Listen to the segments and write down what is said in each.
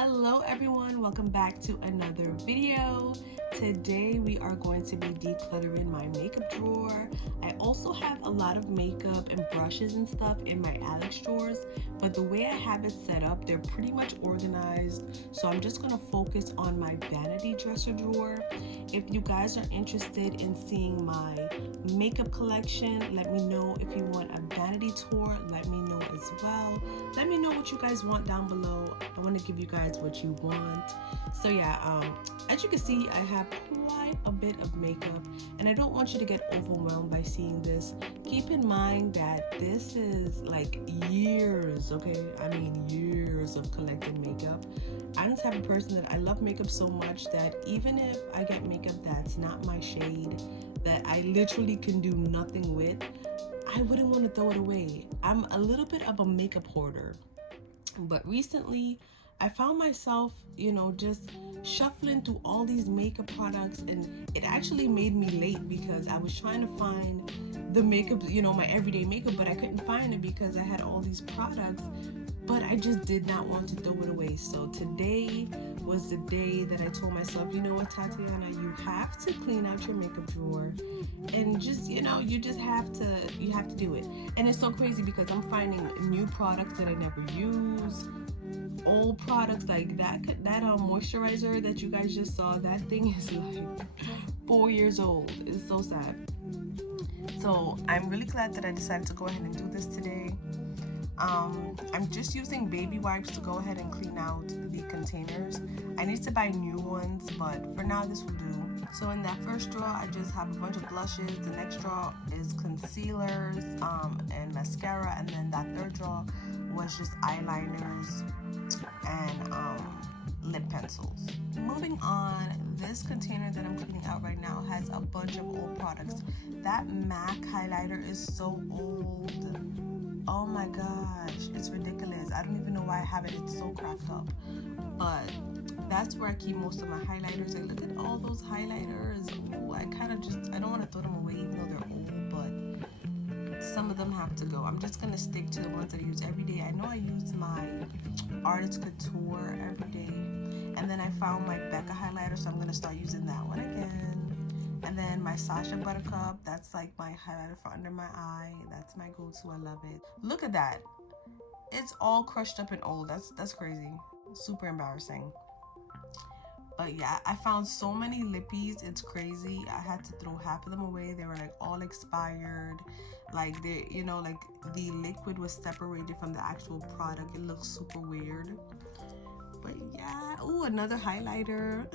Hello everyone, welcome back to another video. Today we are going to be decluttering my makeup drawer. I also have a lot of makeup and brushes and stuff in my Alex drawers, but the way I have it set up, they're pretty much organized. So I'm just gonna focus on my vanity dresser drawer. If you guys are interested in seeing my makeup collection, let me know. If you want a vanity tour, let me know as well. Let me know what you guys want down below. I want to give you guys what you want. So yeah, as you can see, I have quite a bit of makeup, and I don't want you to get overwhelmed by seeing this. Keep in mind that this is like years, okay? I mean years of collecting makeup. I'm the type of person that I love makeup so much that even if I get makeup that's not my shade, that I literally can do nothing with, I wouldn't want to throw it away. I'm a little bit of a makeup hoarder. But recently, I found myself, just shuffling through all these makeup products, and it actually made me late because I was trying to find the makeup, my everyday makeup, but I couldn't find it because I had all these products, but I just did not want to throw it away. So today was the day that I told myself, you know what, Tatiana, you have to clean out your makeup drawer, and just, you have to do it. And it's so crazy because I'm finding new products that I never use, old products like that moisturizer that you guys just saw. That thing is like 4 years old. It's so sad. So I'm really glad that I decided to go ahead and do this today. I'm just using baby wipes to go ahead and clean out the containers. I need to buy new ones, but for now this will do. So in that first drawer, I just have a bunch of blushes. The next drawer is concealers and mascara, and then that third drawer was just eyeliners and lip pencils. Moving on, this container that I'm cleaning out right now has a bunch of old products. That MAC highlighter is so old. Oh my gosh, it's ridiculous. I don't even know why I have it. It's so cracked up. But that's where I keep most of my highlighters. Like, look at all those highlighters. Ooh, I don't want to throw them away even though they're old, but some of them have to go. I'm just going to stick to the ones that I use every day. I know I use my Artist Couture every day. And then I found my Becca highlighter, so I'm going to start using that one again. And then my Sasha Buttercup, that's like my highlighter for under my eye. That's my go-to. I love it. Look at that. It's all crushed up and old. That's crazy. Super embarrassing. But yeah, I found so many lippies. It's crazy. I had to throw half of them away. They were like all expired. Like like the liquid was separated from the actual product. It looks super weird. But yeah. Oh, another highlighter.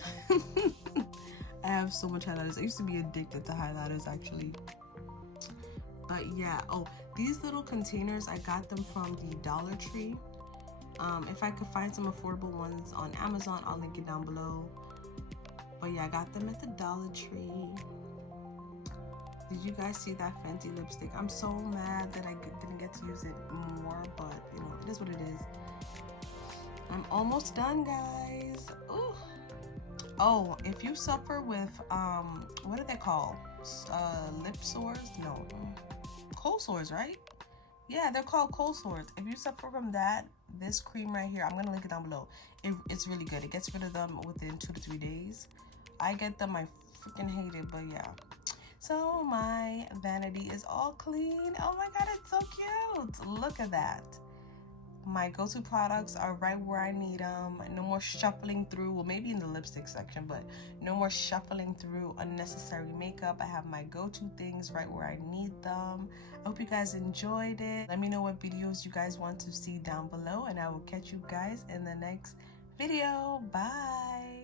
I have so much highlighters. I used to be addicted to highlighters actually. But yeah, these little containers, I got them from the Dollar Tree. If I could find some affordable ones on Amazon, I'll link it down below. But yeah, I got them at the Dollar Tree. Did you guys see that Fenty lipstick? I'm so mad that I didn't get to use it more, but it is what it is. I'm almost done, guys. Ooh. Oh, if you suffer with, what are they called? Lip sores? No. Cold sores, right? Yeah, they're called cold sores. If you suffer from that, this cream right here, I'm going to link it down below. It's really good. It gets rid of them within 2 to 3 days. I get them. I freaking hate it, but yeah. So my vanity is all clean. Oh my God, it's so cute. Look at that. My go-to products are right where I need them. No more shuffling through, well, maybe in the lipstick section, but no more shuffling through unnecessary makeup. I have my go-to things right where I need them. I hope you guys enjoyed it. Let me know what videos you guys want to see down below, and I will catch you guys in the next video. Bye.